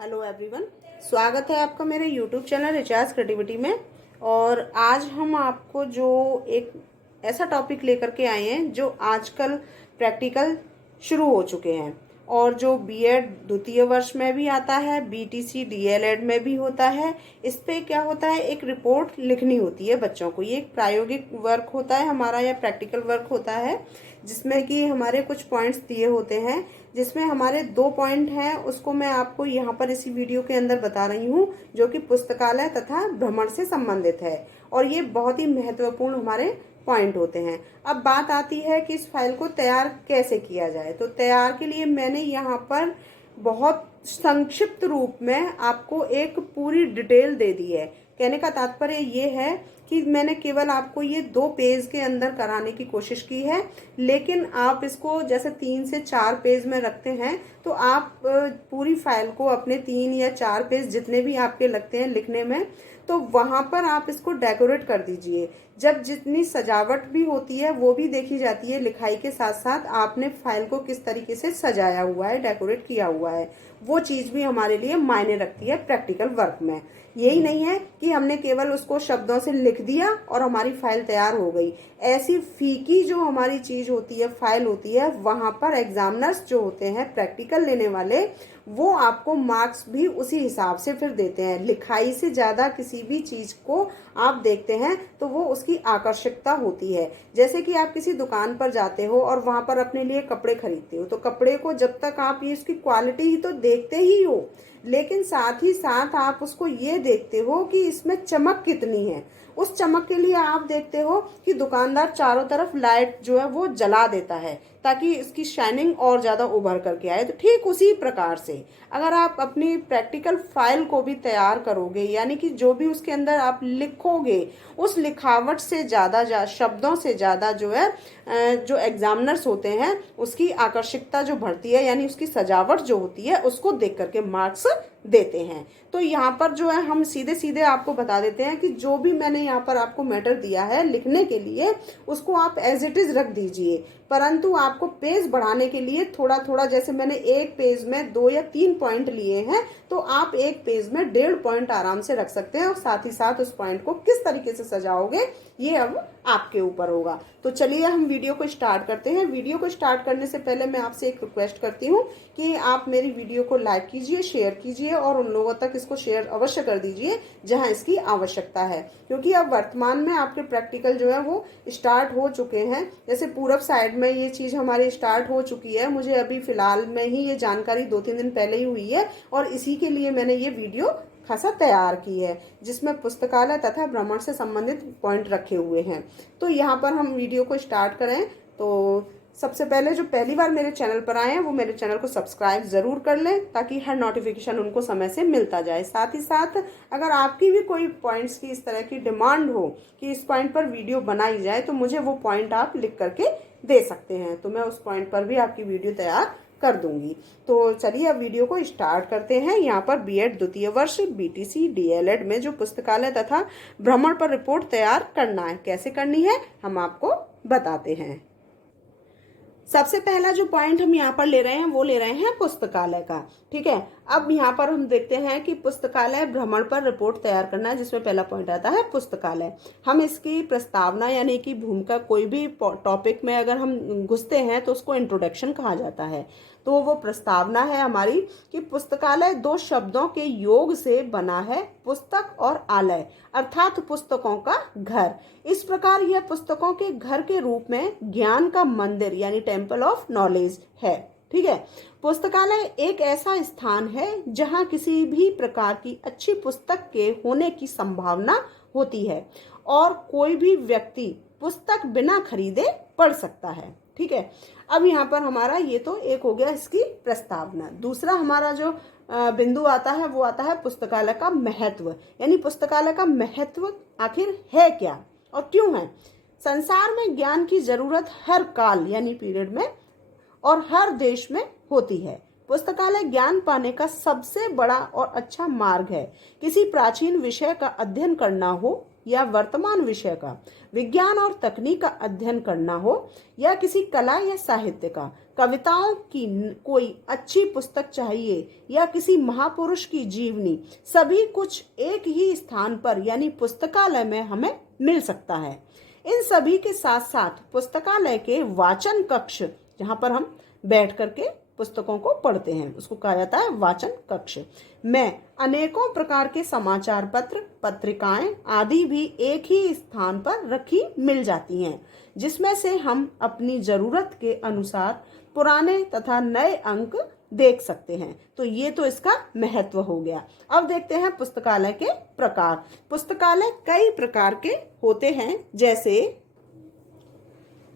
Hello everyone, स्वागत है आपका मेरे यूट्यूब चैनल रिचार्ज क्रिएटिविटी में। और आज हम आपको जो एक ऐसा टॉपिक लेकर के आए हैं जो आजकल प्रैक्टिकल शुरू हो चुके हैं और जो बीएड द्वितीय वर्ष में भी आता है, बीटीसी डीएलएड में भी होता है। इस पे क्या होता है, एक रिपोर्ट लिखनी होती है बच्चों को। ये एक प्रायोगिक वर्क होता है हमारा या प्रैक्टिकल वर्क होता है जिसमें कि हमारे कुछ पॉइंट्स दिए होते हैं, जिसमें हमारे 2 पॉइंट हैं। उसको मैं आपको यहाँ पर इसी वीडियो के अंदर बता रही हूँ, जो कि पुस्तकालय तथा भ्रमण से संबंधित है और ये बहुत ही महत्वपूर्ण हमारे पॉइंट होते हैं। अब बात आती है कि इस फाइल को तैयार कैसे किया जाए। तो तैयार के लिए मैंने यहाँ पर बहुत संक्षिप्त रूप में आपको एक पूरी डिटेल दे दी है। कहने का तात्पर्य ये है कि मैंने केवल आपको ये 2 पेज के अंदर कराने की कोशिश की है, लेकिन आप इसको जैसे 3 से 4 पेज में रखते हैं तो आप पूरी फाइल को अपने 3 या 4 पेज जितने भी आपके लगते हैं लिखने में, तो वहां पर आप इसको डेकोरेट कर दीजिए। जब जितनी सजावट भी होती है वो भी देखी जाती है, लिखाई के साथ साथ आपने फाइल को किस तरीके से सजाया हुआ है, डेकोरेट किया हुआ है, वो चीज भी हमारे लिए मायने रखती है प्रैक्टिकल वर्क में। यही नहीं है कि हमने केवल उसको शब्दों से लिख दिया और हमारी फाइल तैयार हो गई। ऐसी फीकी जो हमारी चीज होती है, फाइल होती है, वहां पर एग्जामिनर्स जो होते हैं प्रैक्टिकल लेने वाले, वो आपको मार्क्स भी उसी हिसाब से फिर देते हैं। लिखाई से ज्यादा किसी भी चीज को आप देखते हैं तो वो उसकी आकर्षकता होती है। जैसे कि आप किसी दुकान पर जाते हो और वहां पर अपने लिए कपड़े खरीदते हो, तो कपड़े को जब तक आप ये इसकी क्वालिटी ही तो देखते ही हो, लेकिन साथ ही साथ आप उसको ये देखते हो कि इसमें चमक कितनी है। उस चमक के लिए आप देखते हो कि दुकानदार चारों तरफ लाइट जो है वो जला देता है ताकि इसकी शाइनिंग और ज्यादा उभर करके आए। तो ठीक उसी प्रकार से अगर आप अपनी प्रैक्टिकल फाइल को भी तैयार करोगे, यानी कि जो भी उसके अंदर आप लिखोगे, उस लिखावट से ज्यादा शब्दों से ज्यादा जो है जो एग्जामिनर्स होते हैं उसकी आकर्षकता जो बढ़ती है, यानी उसकी सजावट जो होती है, उसको देख करके मार्क्स देते हैं। तो यहाँ पर जो है हम सीधे सीधे आपको बता देते हैं कि जो भी मैंने यहाँ पर आपको मैटर दिया है लिखने के लिए, उसको आप एज इट इज रख दीजिए, परंतु आपको पेज बढ़ाने के लिए थोड़ा थोड़ा, जैसे मैंने एक पेज में 2 या 3 पॉइंट लिए हैं, तो आप एक पेज में 1.5 पॉइंट आराम से रख सकते हैं। और साथ ही साथ उस पॉइंट को किस तरीके से सजाओगे ये अब आपके ऊपर होगा। तो चलिए हम वीडियो को स्टार्ट करते हैं। वीडियो को स्टार्ट करने से पहले मैं आपसे एक रिक्वेस्ट करती हूँ कि आप मेरी वीडियो को लाइक कीजिए, शेयर कीजिए और उन लोगों तक इसको शेयर अवश्य कर दीजिए जहां इसकी आवश्यकता है, क्योंकि अब वर्तमान में आपके प्रैक्टिकल जो है वो स्टार्ट हो चुके हैं। जैसे पूरब साइड में ये चीज हमारी स्टार्ट हो चुकी है, मुझे अभी फिलहाल में ही ये जानकारी 2-3 दिन पहले ही हुई है और इसी के लिए मैंने ये वीडियो खासा तैयार की है, जिसमें पुस्तकालय तथा भ्रमण से संबंधित पॉइंट रखे हुए हैं। तो यहाँ पर हम वीडियो को स्टार्ट करें तो सबसे पहले जो पहली बार मेरे चैनल पर आए हैं वो मेरे चैनल को सब्सक्राइब जरूर कर लें ताकि हर नोटिफिकेशन उनको समय से मिलता जाए। साथ ही साथ अगर आपकी भी कोई पॉइंट्स की इस तरह की डिमांड हो कि इस पॉइंट पर वीडियो बनाई जाए, तो मुझे वो पॉइंट आप लिख करके दे सकते हैं, तो मैं उस पॉइंट पर भी आपकी वीडियो तैयार कर दूंगी। तो चलिए अब वीडियो को स्टार्ट करते हैं। यहाँ पर बीएड द्वितीय वर्ष, बीटीसी डीएलएड में जो पुस्तकालय तथा भ्रमण पर रिपोर्ट तैयार करना है, कैसे करनी है हम आपको बताते हैं। सबसे पहला जो पॉइंट हम यहाँ पर ले रहे हैं वो ले रहे हैं पुस्तकालय का। ठीक है, अब यहाँ पर हम देखते हैं कि पुस्तकालय भ्रमण पर रिपोर्ट तैयार करना है, जिसमें पहला पॉइंट आता है पुस्तकालय। हम इसकी प्रस्तावना यानी कि भूमिका, कोई भी टॉपिक में अगर हम घुसते हैं तो उसको इंट्रोडक्शन कहा जाता है। तो वो प्रस्तावना है हमारी कि पुस्तकालय 2 शब्दों के योग से बना है, पुस्तक और आलय, अर्थात पुस्तकों का घर। इस प्रकार यह पुस्तकों के घर के रूप में ज्ञान का मंदिर यानी टेम्पल ऑफ नॉलेज है। ठीक है, पुस्तकालय एक ऐसा स्थान है जहां किसी भी प्रकार की अच्छी पुस्तक के होने की संभावना होती है और कोई भी व्यक्ति पुस्तक बिना खरीदे पढ़ सकता है। ठीक है, अब यहाँ पर हमारा ये तो एक हो गया इसकी प्रस्तावना। दूसरा हमारा जो बिंदु आता है वो आता है पुस्तकालय का महत्व, यानी पुस्तकालय का महत्व आखिर है क्या और क्यों है। संसार में ज्ञान की जरूरत हर काल यानी पीरियड में और हर देश में होती है। पुस्तकालय ज्ञान पाने का सबसे बड़ा और अच्छा मार्ग है। किसी प्राचीन विषय का अध्ययन करना हो या वर्तमान विषय का, विज्ञान और तकनीक का अध्ययन करना हो या किसी कला या साहित्य का, कविताओं की कोई अच्छी पुस्तक चाहिए या किसी महापुरुष की जीवनी, सभी कुछ एक ही स्थान पर यानी पुस्तकालय में हमें मिल सकता है। इन सभी के साथ साथ पुस्तकालय के वाचन कक्ष, जहाँ पर हम बैठ करके पुस्तकों को पढ़ते हैं, उसको कहा जाता है वाचन कक्ष, में अनेकों प्रकार के समाचार पत्र, पत्रिकाएं आदि भी एक ही स्थान पर रखी मिल जाती हैं, जिसमें से हम अपनी जरूरत के अनुसार पुराने तथा नए अंक देख सकते हैं। तो ये तो इसका महत्व हो गया। अब देखते हैं पुस्तकालय के प्रकार। पुस्तकालय कई प्रकार के होते हैं, जैसे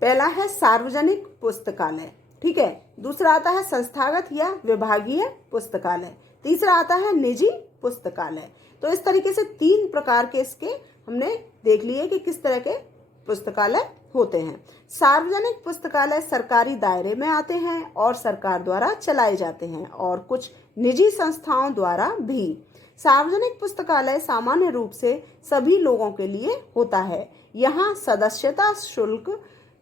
पहला है सार्वजनिक पुस्तकालय, ठीक है। दूसरा आता है संस्थागत या विभागीय पुस्तकालय। तीसरा आता है निजी पुस्तकालय। तो इस तरीके से 3 प्रकार के इसके हमने देख लिए कि किस तरह के पुस्तकालय होते हैं। सार्वजनिक पुस्तकालय सरकारी दायरे में आते हैं और सरकार द्वारा चलाए जाते हैं, और कुछ निजी संस्थाओं द्वारा भी। सार्वजनिक पुस्तकालय सामान्य रूप से सभी लोगों के लिए होता है। यहाँ सदस्यता शुल्क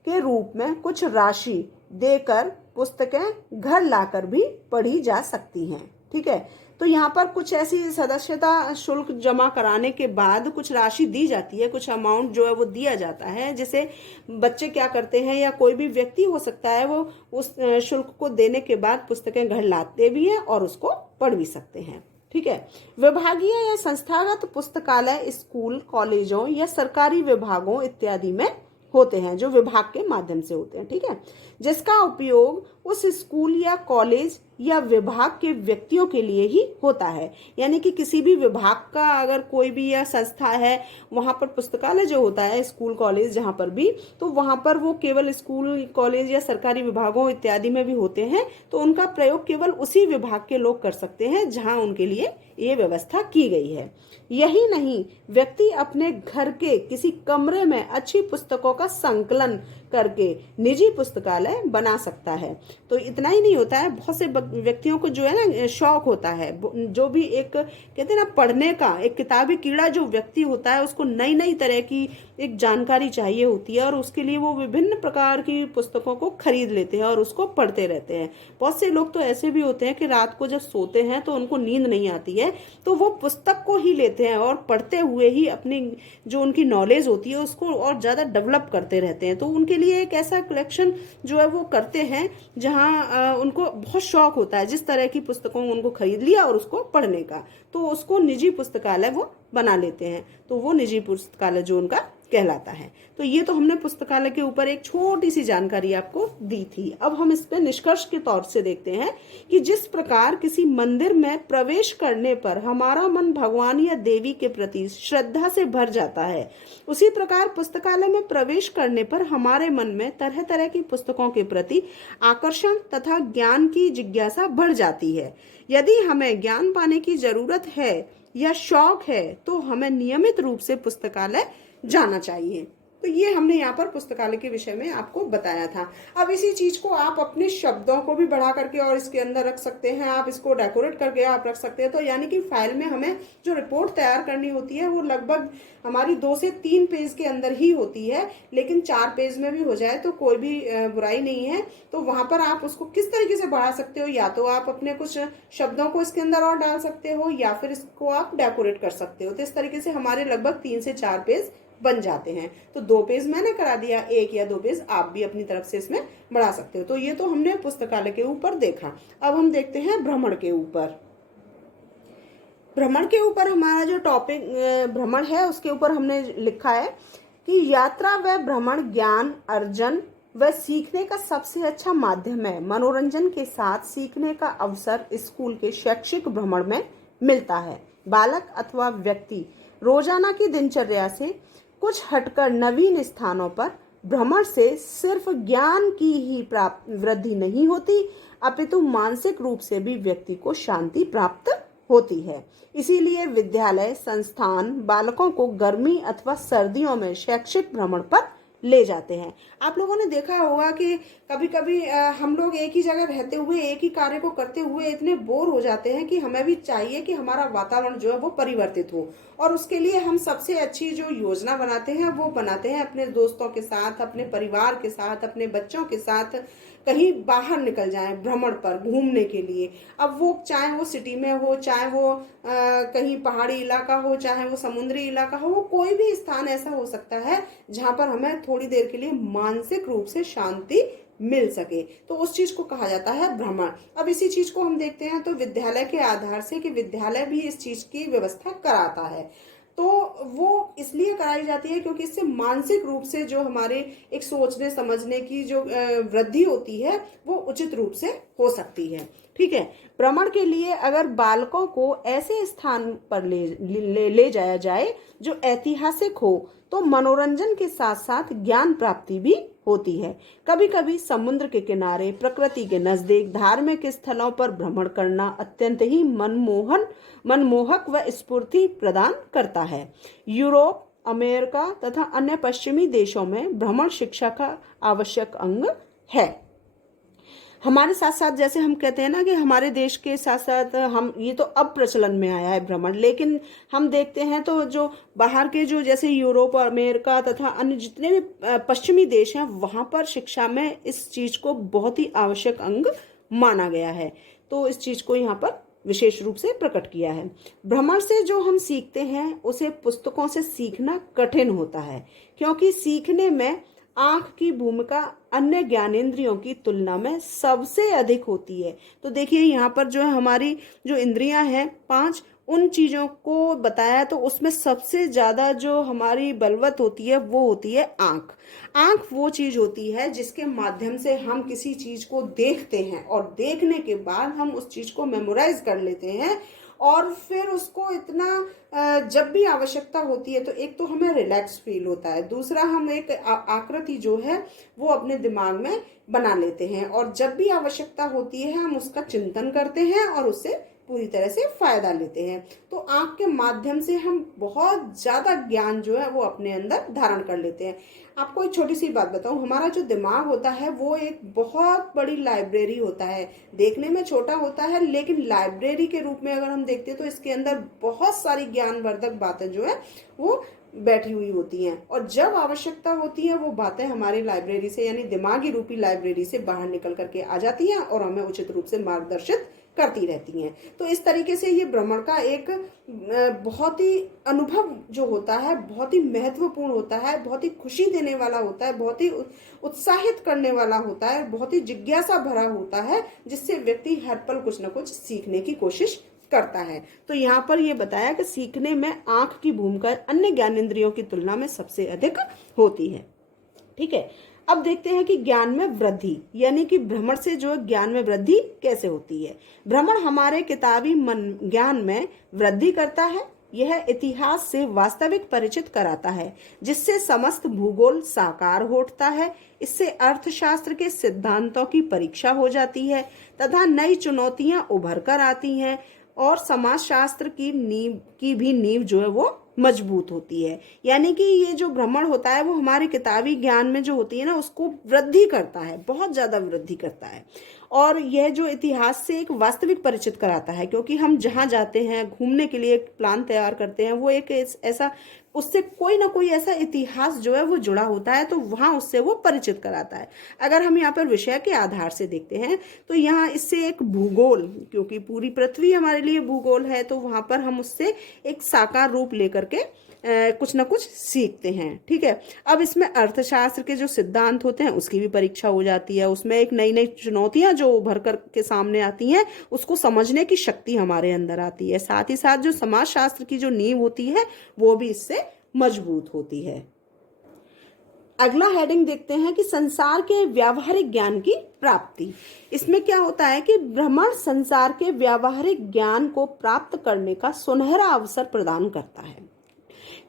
के रूप में कुछ राशि देकर पुस्तकें घर लाकर भी पढ़ी जा सकती हैं, ठीक है। तो यहाँ पर कुछ ऐसी सदस्यता शुल्क जमा कराने के बाद कुछ राशि दी जाती है, कुछ अमाउंट जो है वो दिया जाता है, जैसे बच्चे क्या करते हैं या कोई भी व्यक्ति हो सकता है, वो उस शुल्क को देने के बाद पुस्तकें घर लाते भी हैं और उसको पढ़ भी सकते हैं, ठीक है। विभागीय या संस्थागत पुस्तकालय स्कूल, कॉलेजों या सरकारी विभागों इत्यादि में होते हैं, जो विभाग के माध्यम से होते हैं, ठीक है, जिसका उपयोग उस स्कूल या कॉलेज या विभाग के व्यक्तियों के लिए ही होता है। यानी कि किसी भी विभाग का अगर कोई भी या संस्था है, वहां पर पुस्तकालय जो होता है, स्कूल कॉलेज जहां पर भी, तो वहां पर वो केवल स्कूल कॉलेज या सरकारी विभागों इत्यादि में भी होते हैं, तो उनका प्रयोग केवल उसी विभाग के लोग कर सकते हैं जहां उनके लिए ये व्यवस्था की गई है। यही नहीं, व्यक्ति अपने घर के किसी कमरे में अच्छी पुस्तकों का संकलन करके निजी पुस्तकालय बना सकता है। तो इतना ही नहीं होता है, बहुत से व्यक्तियों को जो है ना शौक होता है, जो भी एक कहते हैं ना पढ़ने का, एक किताबी कीड़ा जो व्यक्ति होता है, उसको नई नई तरह की एक जानकारी चाहिए होती है, और उसके लिए वो विभिन्न प्रकार की पुस्तकों को खरीद लेते हैं और उसको पढ़ते रहते हैं। बहुत से लोग तो ऐसे भी होते हैं कि रात को जब सोते हैं तो उनको नींद नहीं आती है, तो वो पुस्तक को ही लेते हैं और पढ़ते हुए ही अपनी जो उनकी नॉलेज होती है उसको और ज़्यादा डेवलप करते रहते हैं। तो उनके लिए एक ऐसा कलेक्शन जो है वो करते हैं जहाँ उनको बहुत शौक होता है, जिस तरह की पुस्तकों उनको खरीद लिया और उसको पढ़ने का, तो उसको निजी पुस्तकालय वो बना लेते हैं। तो वो निजी पुस्तकालय जो उनका कहलाता है। तो ये तो हमने पुस्तकालय के ऊपर एक छोटी सी जानकारी आपको दी थी। अब हम इस पे निष्कर्ष के तौर से देखते हैं कि जिस प्रकार किसी मंदिर में प्रवेश करने पर हमारा मन भगवान या देवी के प्रति श्रद्धा से भर जाता है, उसी प्रकार पुस्तकालय में प्रवेश करने पर हमारे मन में तरह तरह की पुस्तकों के प्रति आकर्षण तथा ज्ञान की जिज्ञासा बढ़ जाती है। यदि हमें ज्ञान पाने की जरूरत है या शौक है, तो हमें नियमित रूप से पुस्तकालय जाना चाहिए। तो ये हमने यहाँ पर पुस्तकालय के विषय में आपको बताया था। अब इसी चीज को आप अपने शब्दों को भी बढ़ा करके और इसके अंदर रख सकते हैं, आप इसको डेकोरेट करके आप रख सकते हैं। तो यानी कि फाइल में हमें जो रिपोर्ट तैयार करनी होती है वो लगभग हमारी 2 से 3 पेज के अंदर ही होती है, लेकिन 4 पेज में भी हो जाए तो कोई भी बुराई नहीं है। तो वहां पर आप उसको किस तरीके से बढ़ा सकते हो, या तो आप अपने कुछ शब्दों को इसके अंदर और डाल सकते हो, या फिर इसको आप डेकोरेट कर सकते हो। तो इस तरीके से हमारे लगभग 3 से 4 पेज बन जाते हैं। तो 2 पेज मैंने करा दिया, 1 या 2 पेज आप भी अपनी तरफ से इसमें बढ़ा सकते हो। तो ये तो हमने पुस्तकालय के ऊपर देखा। अब हम देखते हैं भ्रमण के ऊपर। भ्रमण के ऊपर हमारा जो टॉपिक भ्रमण है, उसके ऊपर हमने लिखा है कि यात्रा व भ्रमण ज्ञान अर्जन व सीखने का सबसे अच्छा माध्यम है। मनोरंजन के साथ सीखने का अवसर स्कूल के शैक्षिक भ्रमण में मिलता है। बालक अथवा व्यक्ति रोजाना की दिनचर्या से कुछ हटकर नवीन स्थानों पर भ्रमण से सिर्फ ज्ञान की ही वृद्धि नहीं होती, अपितु मानसिक रूप से भी व्यक्ति को शांति प्राप्त होती है। इसीलिए विद्यालय संस्थान बालकों को गर्मी अथवा सर्दियों में शैक्षिक भ्रमण पर ले जाते हैं। आप लोगों ने देखा होगा कि कभी कभी हम लोग एक ही जगह रहते हुए एक ही कार्य को करते हुए इतने बोर हो जाते हैं कि हमें भी चाहिए कि हमारा वातावरण जो है वो परिवर्तित हो, और उसके लिए हम सबसे अच्छी जो योजना बनाते हैं वो बनाते हैं अपने दोस्तों के साथ, अपने परिवार के साथ, अपने बच्चों के साथ कहीं बाहर निकल जाएं भ्रमण पर घूमने के लिए। अब वो चाहे वो सिटी में हो, चाहे वो कहीं पहाड़ी इलाका हो, चाहे वो समुद्री इलाका हो, वो कोई भी स्थान ऐसा हो सकता है जहां पर हमें थोड़ी देर के लिए मानसिक रूप से शांति मिल सके, तो उस चीज को कहा जाता है भ्रमण। अब इसी चीज को हम देखते हैं तो विद्यालय के आधार से, कि विद्यालय भी इस चीज की व्यवस्था कराता है। तो वो इसलिए कराई जाती है क्योंकि इससे मानसिक रूप से जो हमारे एक सोचने समझने की जो वृद्धि होती है वो उचित रूप से हो सकती है। ठीक है। भ्रमण के लिए अगर बालकों को ऐसे स्थान पर ले जाया जाए जो ऐतिहासिक हो तो मनोरंजन के साथ साथ ज्ञान प्राप्ति भी होती है। कभी कभी समुद्र के किनारे, प्रकृति के नजदीक, धार्मिक स्थलों पर भ्रमण करना अत्यंत ही मनमोहक व स्फूर्ति प्रदान करता है। यूरोप, अमेरिका तथा अन्य पश्चिमी देशों में भ्रमण शिक्षा का आवश्यक अंग है। हमारे साथ साथ जैसे हम कहते हैं ना कि हमारे देश के साथ साथ हम, ये तो अब प्रचलन में आया है भ्रमण, लेकिन हम देखते हैं तो जो बाहर के जो जैसे यूरोप और अमेरिका तथा अन्य जितने भी पश्चिमी देश हैं वहां पर शिक्षा में इस चीज को बहुत ही आवश्यक अंग माना गया है। तो इस चीज को यहाँ पर विशेष रूप से प्रकट किया है। भ्रमण से जो हम सीखते हैं उसे पुस्तकों से सीखना कठिन होता है, क्योंकि सीखने में आंख की भूमिका अन्य ज्ञानेंद्रियों की तुलना में सबसे अधिक होती है। तो देखिए यहाँ पर जो है हमारी जो इंद्रियां हैं 5, उन चीजों को बताया, तो उसमें सबसे ज्यादा जो हमारी बलवत होती है वो होती है आंख। आंख वो चीज होती है जिसके माध्यम से हम किसी चीज को देखते हैं और देखने के बाद हम उस चीज को मेमोराइज कर लेते हैं, और फिर उसको इतना जब भी आवश्यकता होती है तो एक तो हमें रिलैक्स फील होता है, दूसरा हम एक आकृति जो है वो अपने दिमाग में बना लेते हैं, और जब भी आवश्यकता होती है हम उसका चिंतन करते हैं और उससे पूरी तरह से फायदा लेते हैं। तो आंख के माध्यम से हम बहुत ज्यादा ज्ञान जो है वो अपने अंदर धारण कर लेते हैं। आपको एक छोटी सी बात बताऊं, हमारा जो दिमाग होता है वो एक बहुत बड़ी लाइब्रेरी होता है। देखने में छोटा होता है लेकिन लाइब्रेरी के रूप में अगर हम देखते हैं तो इसके अंदर बहुत सारी ज्ञानवर्धक बातें जो है वो बैठी हुई होती हैं, और जब आवश्यकता होती है वो बातें हमारी लाइब्रेरी से यानी दिमागी रूपी लाइब्रेरी से बाहर निकल करके आ जाती हैं और हमें उचित रूप से मार्गदर्शित करती रहती हैं। तो इस तरीके से ये भ्रमण का एक बहुत ही अनुभव जो होता है बहुत ही महत्वपूर्ण होता है, बहुत ही खुशी देने वाला होता है, बहुत ही उत्साहित करने वाला होता है, बहुत ही जिज्ञासा भरा होता है, जिससे व्यक्ति हर पल कुछ न कुछ सीखने की कोशिश करता है। तो यहाँ पर ये बताया कि सीखने में आंख की भूमिका अन्य ज्ञानेंद्रियों की तुलना में सबसे अधिक होती है। ठीक है। अब देखते हैं कि ज्ञान में वृद्धि, यानी कि भ्रमण से जो ज्ञान में वृद्धि कैसे होती है। भ्रमण हमारे किताबी ज्ञान में वृद्धि करता है। यह इतिहास से वास्तविक परिचित कराता है, जिससे समस्त भूगोल साकार होता है। इससे अर्थशास्त्र के सिद्धांतों की परीक्षा हो जाती है तथा नई चुनौतियां उभर कर आती हैं, और समाजशास्त्र की भी नींव जो है वो मजबूत होती है। यानी कि ये जो भ्रमण होता है वो हमारे किताबी ज्ञान में जो होती है ना उसको वृद्धि करता है, बहुत ज्यादा वृद्धि करता है, और यह जो इतिहास से एक वास्तविक परिचित कराता है, क्योंकि हम जहाँ जाते हैं घूमने के लिए एक प्लान तैयार करते हैं वो एक ऐसा उससे कोई ना कोई ऐसा इतिहास जो है वो जुड़ा होता है, तो वहां उससे वो परिचित कराता है। अगर हम यहाँ पर विषय के आधार से देखते हैं तो यहाँ इससे एक भूगोल, क्योंकि पूरी पृथ्वी हमारे लिए भूगोल है, तो वहां पर हम उससे एक साकार रूप लेकर के कुछ ना कुछ सीखते हैं। ठीक है। अब इसमें अर्थशास्त्र के जो सिद्धांत होते हैं उसकी भी परीक्षा हो जाती है, उसमें एक नई नई चुनौतियां जो उभर कर के सामने आती हैं उसको समझने की शक्ति हमारे अंदर आती है। साथ ही साथ जो समाजशास्त्र की जो नींव होती है वो भी इससे मजबूत होती है। अगला हेडिंग देखते हैं कि संसार के व्यावहारिक ज्ञान की प्राप्ति। इसमें क्या होता है कि भ्रमण संसार के व्यावहारिक ज्ञान को प्राप्त करने का सुनहरा अवसर प्रदान करता है,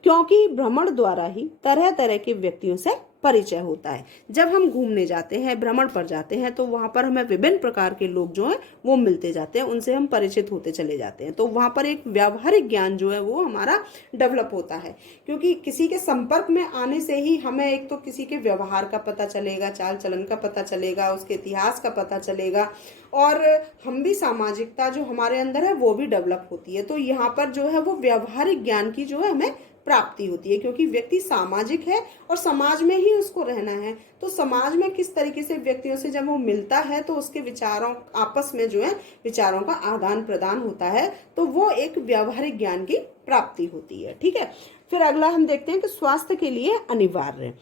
क्योंकि भ्रमण द्वारा ही तरह तरह के व्यक्तियों से परिचय होता है। जब हम घूमने जाते हैं, भ्रमण पर जाते हैं, तो वहां पर हमें विभिन्न प्रकार के लोग जो हैं वो मिलते जाते हैं, उनसे हम परिचित होते चले जाते हैं। तो वहां पर एक व्यावहारिक ज्ञान जो है वो हमारा डेवलप होता है, क्योंकि किसी के संपर्क में आने से ही हमें एक तो किसी के व्यवहार का पता चलेगा, चाल चलन का पता चलेगा, उसके इतिहास का पता चलेगा, और हम भी सामाजिकता जो हमारे अंदर है वो भी डेवलप होती है। तो यहाँ पर जो है वो व्यवहारिक ज्ञान की जो है हमें प्राप्ति होती है, क्योंकि व्यक्ति सामाजिक है और समाज में ही उसको रहना है। तो समाज में किस तरीके से व्यक्तियों से जब वो मिलता है तो उसके विचारों आपस में जो है विचारों का आदान प्रदान होता है, तो वो एक व्यवहारिक ज्ञान की प्राप्ति होती है। ठीक है, फिर अगला हम देखते हैं कि स्वास्थ्य के लिए अनिवार्य।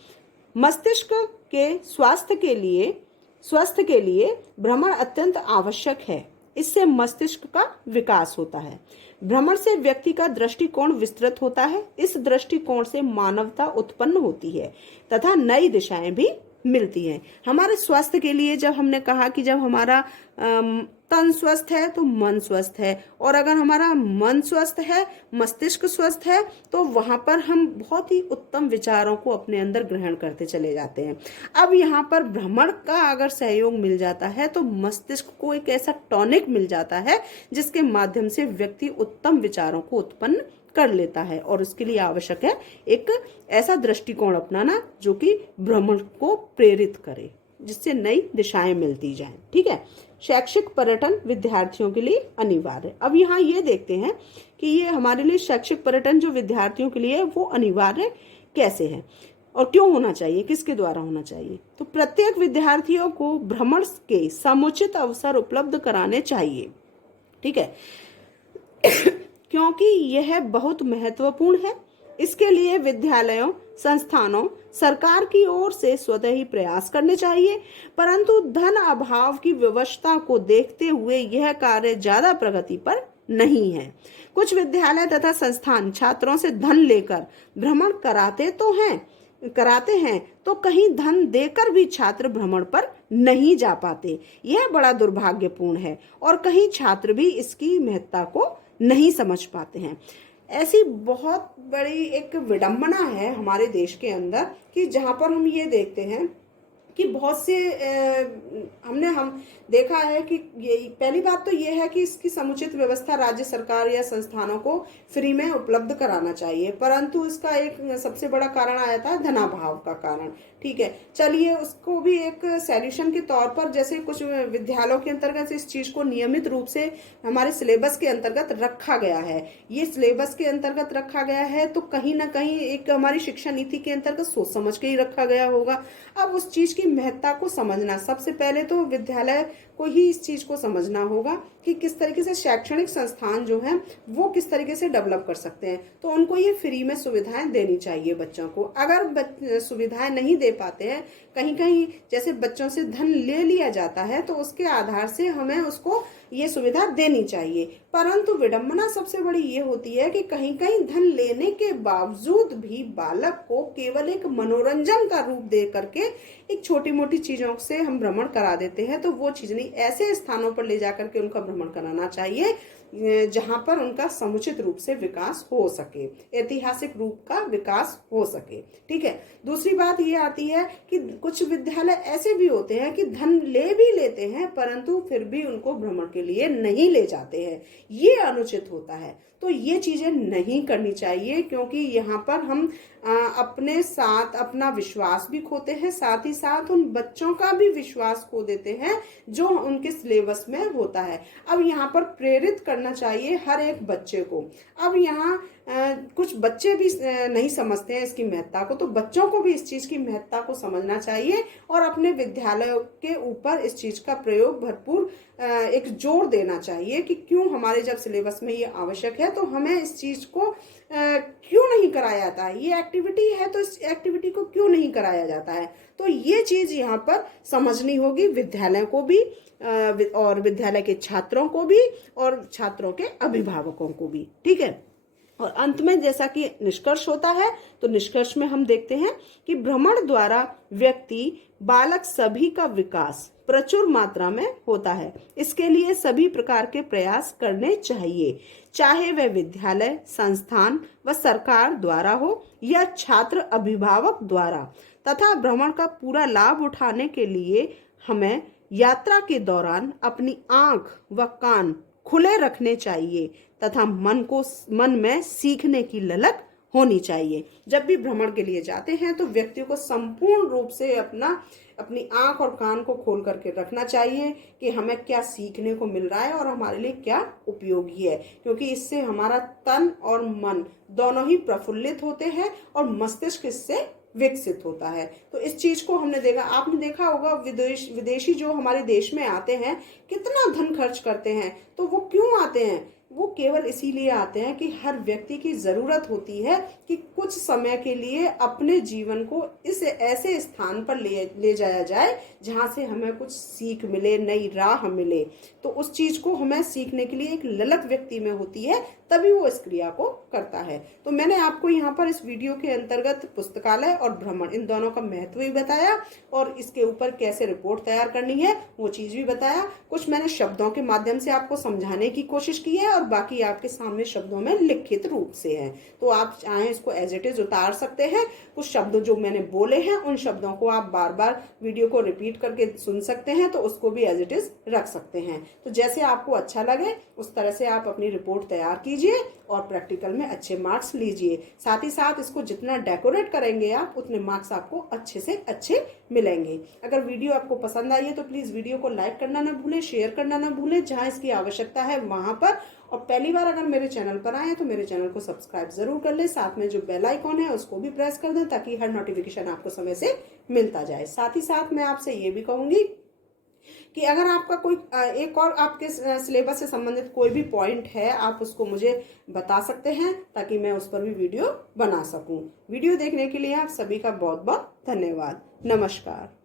मस्तिष्क के स्वास्थ्य के लिए भ्रमण अत्यंत आवश्यक है। इससे मस्तिष्क का विकास होता है। भ्रमण से व्यक्ति का दृष्टिकोण विस्तृत होता है। इस दृष्टिकोण से मानवता उत्पन्न होती है तथा नई दिशाएं भी मिलती हैं। हमारे स्वास्थ्य के लिए जब हमने कहा कि जब हमारा तन स्वस्थ है तो मन स्वस्थ है, और अगर हमारा मन स्वस्थ है, मस्तिष्क स्वस्थ है, तो वहां पर हम बहुत ही उत्तम विचारों को अपने अंदर ग्रहण करते चले जाते हैं। अब यहाँ पर भ्रमण का अगर सहयोग मिल जाता है तो मस्तिष्क को एक ऐसा टॉनिक मिल जाता है जिसके माध्यम से व्यक्ति उत्तम विचारों को उत्पन्न कर लेता है, और उसके लिए आवश्यक है एक ऐसा दृष्टिकोण अपनाना जो कि भ्रमण को प्रेरित करे, जिससे नई दिशाएं मिलती जाएं। ठीक है, शैक्षिक पर्यटन विद्यार्थियों के लिए अनिवार्य। अब यहाँ ये देखते हैं कि ये हमारे लिए शैक्षिक पर्यटन जो विद्यार्थियों के लिए है वो अनिवार्य कैसे है और क्यों होना चाहिए, किसके द्वारा होना चाहिए। तो प्रत्येक विद्यार्थियों को भ्रमण के समुचित अवसर उपलब्ध कराने चाहिए। ठीक है, क्योंकि यह बहुत महत्वपूर्ण है। इसके लिए विद्यालयों, संस्थानों, सरकार की ओर से स्वतः ही प्रयास करने चाहिए, परंतु धन अभाव की व्यवस्था को देखते हुए यह कार्य ज्यादा प्रगति पर नहीं है। कुछ विद्यालय तथा संस्थान छात्रों से धन लेकर भ्रमण कराते हैं तो कहीं धन देकर भी छात्र भ्रमण पर नहीं जा पाते। यह बड़ा दुर्भाग्यपूर्ण है और कहीं छात्र भी इसकी महत्ता को नहीं समझ पाते हैं। ऐसी बहुत बड़ी एक विडंबना है हमारे देश के अंदर कि जहां पर हम ये देखते हैं कि बहुत से हम देखा है कि ये पहली बात तो ये है कि इसकी समुचित व्यवस्था राज्य सरकार या संस्थानों को फ्री में उपलब्ध कराना चाहिए, परंतु इसका एक सबसे बड़ा कारण आ जाता है धनाभाव का कारण। ठीक है, चलिए उसको भी एक सैल्यूशन के तौर पर, जैसे कुछ विद्यालयों के अंतर्गत इस चीज को नियमित रूप से हमारे सिलेबस के अंतर्गत रखा गया है। ये सिलेबस के अंतर्गत रखा गया है तो कहीं ना कहीं एक हमारी शिक्षा नीति के अंतर्गत सोच समझ के ही रखा गया होगा। अब उस चीज की महत्ता को समझना, सबसे पहले तो विद्यालय को ही इस चीज को समझना होगा कि किस तरीके से शैक्षणिक संस्थान जो है वो किस तरीके से डेवलप कर सकते हैं। तो उनको ये फ्री में सुविधाएं देनी चाहिए बच्चों को। अगर सुविधाएं नहीं दे पाते हैं, कहीं कहीं जैसे बच्चों से धन ले लिया जाता है, तो उसके आधार से हमें उसको ये सुविधा देनी चाहिए। परंतु विडंबना सबसे बड़ी ये होती है कि कहीं कहीं धन लेने के बावजूद भी बालक को केवल एक मनोरंजन का रूप दे करके एक छोटी मोटी चीजों से हम भ्रमण करा देते हैं। तो वो चीज नहीं, ऐसे स्थानों पर ले जाकर के उनका भ्रमण कराना चाहिए जहां पर उनका समुचित रूप से विकास हो सके, ऐतिहासिक रूप का विकास हो सके। ठीक है, दूसरी बात ये आती है कि कुछ विद्यालय ऐसे भी होते हैं कि धन ले भी लेते हैं परंतु फिर भी उनको भ्रमण के लिए नहीं ले जाते हैं। ये अनुचित होता है। तो ये चीजें नहीं करनी चाहिए, क्योंकि यहाँ पर हम अपने साथ अपना विश्वास भी खोते हैं, साथ ही साथ उन बच्चों का भी विश्वास खो देते हैं जो उनके सिलेबस में होता है। अब यहाँ पर प्रेरित करना चाहिए हर एक बच्चे को। अब यहाँ कुछ बच्चे भी नहीं समझते हैं इसकी महत्ता को, तो बच्चों को भी इस चीज की महत्ता को समझना चाहिए और अपने विद्यालयों के ऊपर इस चीज का प्रयोग भरपूर एक जोर देना चाहिए कि क्यों हमारे जब सिलेबस में ये आवश्यक है तो हमें इस चीज को क्यों नहीं कराया जाता है। ये एक्टिविटी है तो इस एक्टिविटी को क्यों नहीं कराया जाता है। तो ये चीज यहाँ पर समझनी होगी विद्यालयों को भी और विद्यालय के छात्रों को भी और छात्रों के अभिभावकों को भी। ठीक है, और अंत में जैसा कि निष्कर्ष होता है, तो निष्कर्ष में हम देखते हैं कि भ्रमण द्वारा व्यक्ति, बालक सभी का विकास प्रचुर मात्रा में होता है। इसके लिए सभी प्रकार के प्रयास करने चाहिए, चाहे वह विद्यालय, संस्थान व सरकार द्वारा हो या छात्र अभिभावक द्वारा। तथा भ्रमण का पूरा लाभ उठाने के लिए हमें यात्रा के दौरान अपनी आंख व कान खुले रखने चाहिए तथा मन में सीखने की ललक होनी चाहिए। जब भी भ्रमण के लिए जाते हैं तो व्यक्ति को संपूर्ण रूप से अपनी आंख और कान को खोल करके रखना चाहिए कि हमें क्या सीखने को मिल रहा है और हमारे लिए क्या उपयोगी है, क्योंकि इससे हमारा तन और मन दोनों ही प्रफुल्लित होते हैं और मस्तिष्क इससे विकसित होता है। तो इस चीज को आपने देखा होगा, विदेशी जो हमारे देश में आते हैं कितना धन खर्च करते हैं। तो वो क्यों आते हैं? वो केवल इसीलिए आते हैं कि हर व्यक्ति की जरूरत होती है कि कुछ समय के लिए अपने जीवन को इस ऐसे स्थान पर ले जाया जाए जहां से हमें कुछ सीख मिले, नई राह मिले। तो उस चीज को हमें सीखने के लिए एक ललक व्यक्ति में होती है, तभी वो इस क्रिया को करता है। तो मैंने आपको यहाँ पर इस वीडियो के अंतर्गत पुस्तकालय और भ्रमण इन दोनों का महत्व भी बताया और इसके ऊपर कैसे रिपोर्ट तैयार करनी है वो चीज भी बताया। कुछ मैंने शब्दों के माध्यम से आपको समझाने की कोशिश की है और बाकी आपके सामने शब्दों में लिखित रूप से है। तो आप चाहें इसको एज इट इज उतार सकते हैं। कुछ शब्द जो मैंने बोले हैं उन शब्दों को आप बार बार वीडियो को रिपीट करके सुन सकते हैं, तो उसको भी एज इट इज रख सकते हैं। तो जैसे आपको अच्छा लगे उस तरह से आप अपनी रिपोर्ट तैयार कीजिए और प्रैक्टिकल में अच्छे मार्क्स लीजिए। साथ ही साथ इसको जितना डेकोरेट करेंगे आप उतने मार्क्स आपको अच्छे से अच्छे मिलेंगे। अगर वीडियो आपको पसंद आई है तो प्लीज वीडियो को लाइक करना ना भूलें, शेयर करना ना भूलें जहां इसकी आवश्यकता है वहां पर। और पहली बार अगर मेरे चैनल पर आए तो मेरे चैनल को सब्सक्राइब जरूर कर लें। साथ में जो बेल आइकॉन है उसको भी प्रेस कर दें ताकि हर नोटिफिकेशन आपको समय से मिलता जाए। साथ ही साथ मैं आपसे ये भी कहूंगी कि अगर आपका कोई एक और आपके सिलेबस से संबंधित कोई भी पॉइंट है आप उसको मुझे बता सकते हैं ताकि मैं उस पर भी वीडियो बना सकूं। वीडियो देखने के लिए आप सभी का बहुत बहुत धन्यवाद। नमस्कार।